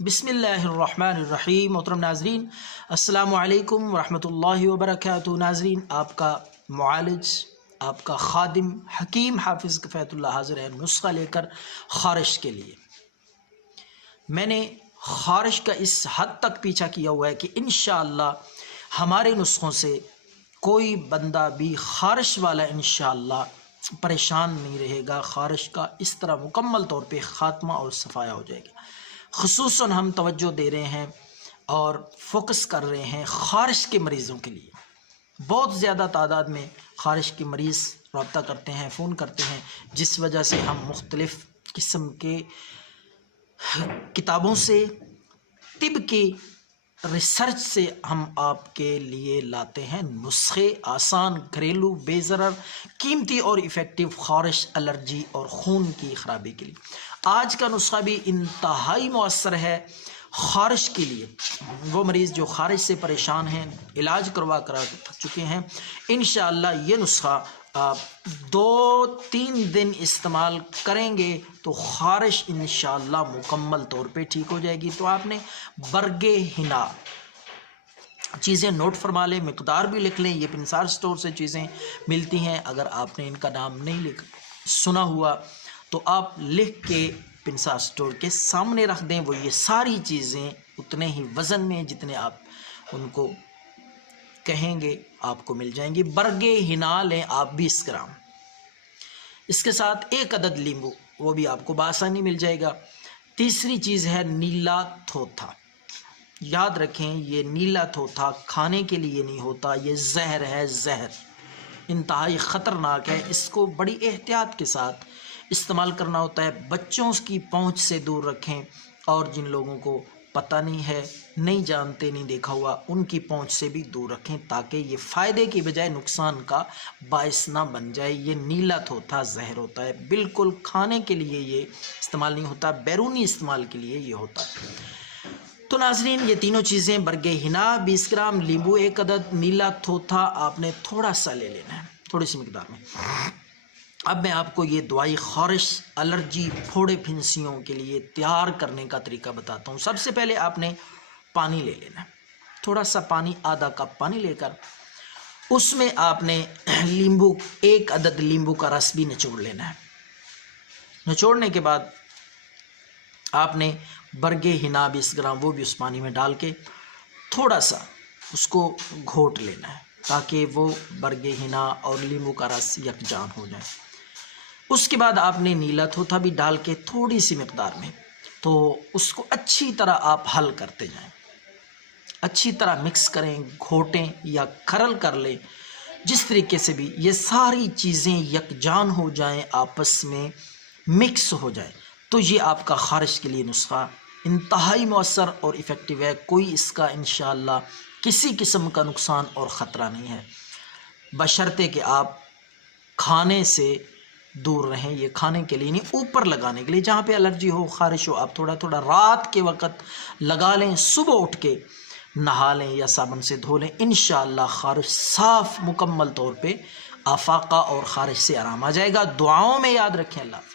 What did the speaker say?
بسم اللہ الرحمن الرحیم۔ محترم ناظرین، السلام علیکم ورحمۃ اللہ وبرکاتہ۔ ناظرین، آپ کا معالج، آپ کا خادم حکیم حافظ کفایت اللہ حاضر ہے نسخہ لے کر خارش کے لیے۔ میں نے خارش کا اس حد تک پیچھا کیا ہوا ہے کہ انشاءاللہ ہمارے نسخوں سے کوئی بندہ بھی خارش والا انشاءاللہ پریشان نہیں رہے گا۔ خارش کا اس طرح مکمل طور پہ خاتمہ اور صفایا ہو جائے گا۔ خصوصاً ہم توجہ دے رہے ہیں اور فوکس کر رہے ہیں خارش کے مریضوں کے لیے۔ بہت زیادہ تعداد میں خارش کے مریض رابطہ کرتے ہیں، فون کرتے ہیں، جس وجہ سے ہم مختلف قسم کے کتابوں سے، طب کی ریسرچ سے ہم آپ کے لیے لاتے ہیں نسخے، آسان، گھریلو، بے ضرر، قیمتی اور ایفیکٹو خارش، الرجی اور خون کی خرابی کے لیے۔ آج کا نسخہ بھی انتہائی مؤثر ہے خارش کے لیے۔ وہ مریض جو خارش سے پریشان ہیں، علاج کروا تھک چکے ہیں، انشاءاللہ یہ نسخہ آپ 2-3 دن استعمال کریں گے تو خارش انشاءاللہ مکمل طور پہ ٹھیک ہو جائے گی۔ تو آپ نے برگ ہنا چیزیں نوٹ فرما لیں، مقدار بھی لکھ لیں۔ یہ پنسار سٹور سے چیزیں ملتی ہیں، اگر آپ نے ان کا نام نہیں سنا ہوا تو آپ لکھ کے پنسار سٹور کے سامنے رکھ دیں۔ وہ یہ ساری چیزیں اتنے ہی وزن میں جتنے آپ ان کو کہیں گے آپ کو مل جائیں گی۔ برگ ہنا لیں آپ 20 گرام، اس کے ساتھ 1 عدد لیمبو، وہ بھی آپ کو بآسانی مل جائے گا۔ تیسری چیز ہے نیلا تھوتھا۔ یاد رکھیں، یہ نیلا تھوتھا کھانے کے لیے نہیں ہوتا، یہ زہر ہے، زہر انتہائی خطرناک ہے۔ اس کو بڑی احتیاط کے ساتھ استعمال کرنا ہوتا ہے۔ بچوں کی پہنچ سے دور رکھیں، اور جن لوگوں کو پتہ نہیں ہے، نہیں جانتے، نہیں دیکھا ہوا، ان کی پہنچ سے بھی دور رکھیں تاکہ یہ فائدے کی بجائے نقصان کا باعث نہ بن جائے۔ یہ نیلا تھوتھا زہر ہوتا ہے، بالکل کھانے کے لیے یہ استعمال نہیں ہوتا، بیرونی استعمال کے لیے یہ ہوتا ہے۔ تو ناظرین، یہ تینوں چیزیں، برگ ہنا 20 گرام، لیمبو 1 عدد، نیلا تھوتھا آپ نے تھوڑا سا لے لینا ہے، تھوڑی سی مقدار میں۔ اب میں آپ کو یہ دوائی خارش، الرجی، پھوڑے پھنسیوں کے لیے تیار کرنے کا طریقہ بتاتا ہوں۔ سب سے پہلے آپ نے پانی لے لینا ہے، تھوڑا سا پانی، آدھا کپ پانی لے کر اس میں آپ نے لیمبو، 1 عدد لیمبو کا رس بھی نچوڑ لینا ہے۔ نچوڑنے کے بعد آپ نے برگ ہنا 20 گرام وہ بھی اس پانی میں ڈال کے تھوڑا سا اس کو گھوٹ لینا ہے تاکہ وہ برگ ہنا اور لیمبو کا رس یکجان ہو جائے۔ اس کے بعد آپ نے نیلا تھوتھا بھی ڈال کے تھوڑی سی مقدار میں، تو اس کو اچھی طرح آپ حل کرتے جائیں، اچھی طرح مکس کریں، گھوٹیں یا کھرل کر لیں، جس طریقے سے بھی یہ ساری چیزیں یکجان ہو جائیں، آپس میں مکس ہو جائے، تو یہ آپ کا خارش کے لیے نسخہ انتہائی مؤثر اور ایفیکٹو ہے۔ کوئی اس کا انشاءاللہ کسی قسم کا نقصان اور خطرہ نہیں ہے، بشرطے کہ آپ کھانے سے دور رہیں۔ یہ کھانے کے لیے نہیں، اوپر لگانے کے لیے، جہاں پہ الرجی ہو، خارش ہو، آپ تھوڑا تھوڑا رات کے وقت لگا لیں، صبح اٹھ کے نہا لیں یا صابن سے دھو لیں، انشاءاللہ خارش صاف مکمل طور پہ آفاقہ اور خارش سے آرام آ جائے گا۔ دعاؤں میں یاد رکھیں۔ اللہ حافظ۔